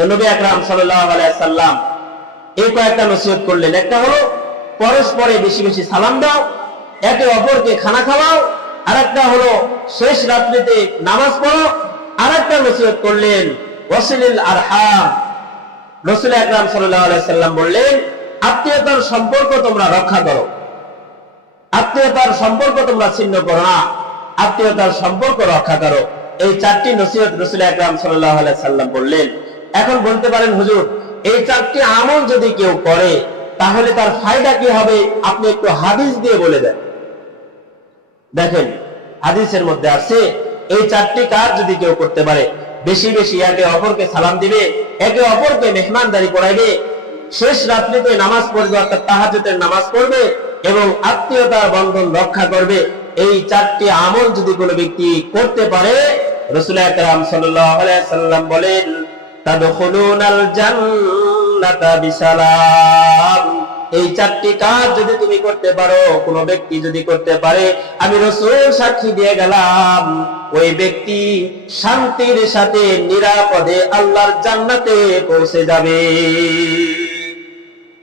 তো নবী আকরাম সাল্লাল্লাহু আলাইহি সাল্লাম এই কয়েকটা নসিহত করলেন। একটা হলো পরস্পরে বেশি বেশি সালাম দাও, একে অপরকে খানা খাওয়াও। আর একটা হলো শেষ রাত্রিতে নামাজ পড়ো। আর একটা নসিহত করলেন ওয়াসিলিল আরহাম। রাসূল আকরাম সাল্লাল্লাহু আলাইহি সাল্লাম বললেন, আত্মীয়তার সম্পর্ক তোমরা রক্ষা করো, আত্মীয়তার সম্পর্ক তোমরা ছিন্ন করো না, আত্মীয়তার সম্পর্ক রক্ষা করো। এই চারটি নসিহত রাসূল আকরাম সাল্লাল্লাহু আলাইহি সাল্লাম বললেন। এখন বলতে পারেন, হুজুর এই চারটি আমল যদি কেউ করে তাহলে তার ফায়দা কি হবে? আপনি একটু হাদিস দিয়ে বলে দেন। দেখেন, হাদিসের মধ্যে আছে এই চারটি কাজ যদি কেউ করতে পারে, বেশি বেশি একে অপরকে সালাম দিবে, একে অপরকে মেহমানদারি করাইবে, শেষ রাত্রিতে নামাজ পড়বে অর্থাৎ তাহাজ্জুদের নামাজ পড়বে এবং আত্মীয়তার বন্ধন রক্ষা করবে, এই চারটি আমল যদি কোনো ব্যক্তি করতে পারে, রাসূল আকরাম সাল্লাল্লাহু আলাইহি সাল্লাম বলেন, তাদখুলুনাল জান্নাতা বিসালাম। এই চারটি কাজ যদি তুমি করতে পারো, কোন ব্যক্তি যদি করতে পারে, আমি রাসূল সাক্ষী দিয়ে গেলাম, ওই ব্যক্তি শান্তির সাথে নিরাপদে আল্লাহর জান্নাতে পৌঁছে যাবে।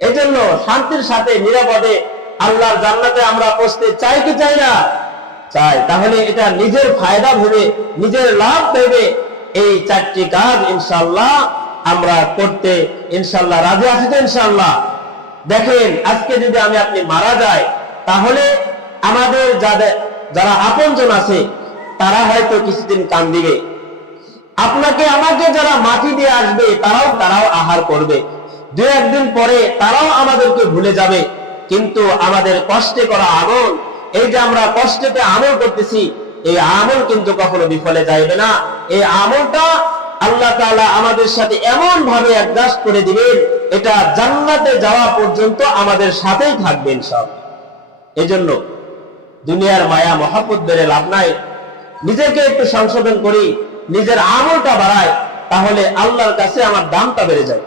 এজন্য শান্তির সাথে নিরাপদে আল্লাহর জান্নাতে আমরা পৌঁছতে চাই কি চাই না? চাই। তাহলে এটা নিজের ফায়দা ভেবে, নিজের লাভ ভেবে এই চারটি কাজ ইনশাআল্লাহ আমরা করতে ইনশাআল্লাহ রাজি আছি তো ইনশাআল্লাহ। দেখেন, আজকে যদি আমি আপনি মারা যাই, তাহলে আমাদের যারা আপনজন আছে তারা হয়তো কিছুদিন কান্দিবে, আপনাকে আমাকে যারা মাটি দিয়ে আসবে তারাও আহার করবে, দু একদিন পরে তারাও আমাদেরকে ভুলে যাবে। কিন্তু আমাদের কষ্টে করা আমল, এই যে আমরা কষ্টেতে আমল করতেছি, এই আমল কিন্তু কখনো বিফলে যাইবে না। এই আমলটা আল্লাহ তাআলা আমাদের সাথে এমন ভাবে অ্যাডজাস্ট করে দিবেন, এটা জান্নাতে যাওয়া পর্যন্ত আমাদের সাথেই থাকবে ইনশাআল্লাহ। এজন্য দুনিয়ার মায়া মহব্বত বেড়ে লাভ নাই, নিজেকে একটু সংশোধন করি, নিজের আমলটা বাড়াই, তাহলে আল্লাহর কাছে আমার দামটা বেড়ে যায়।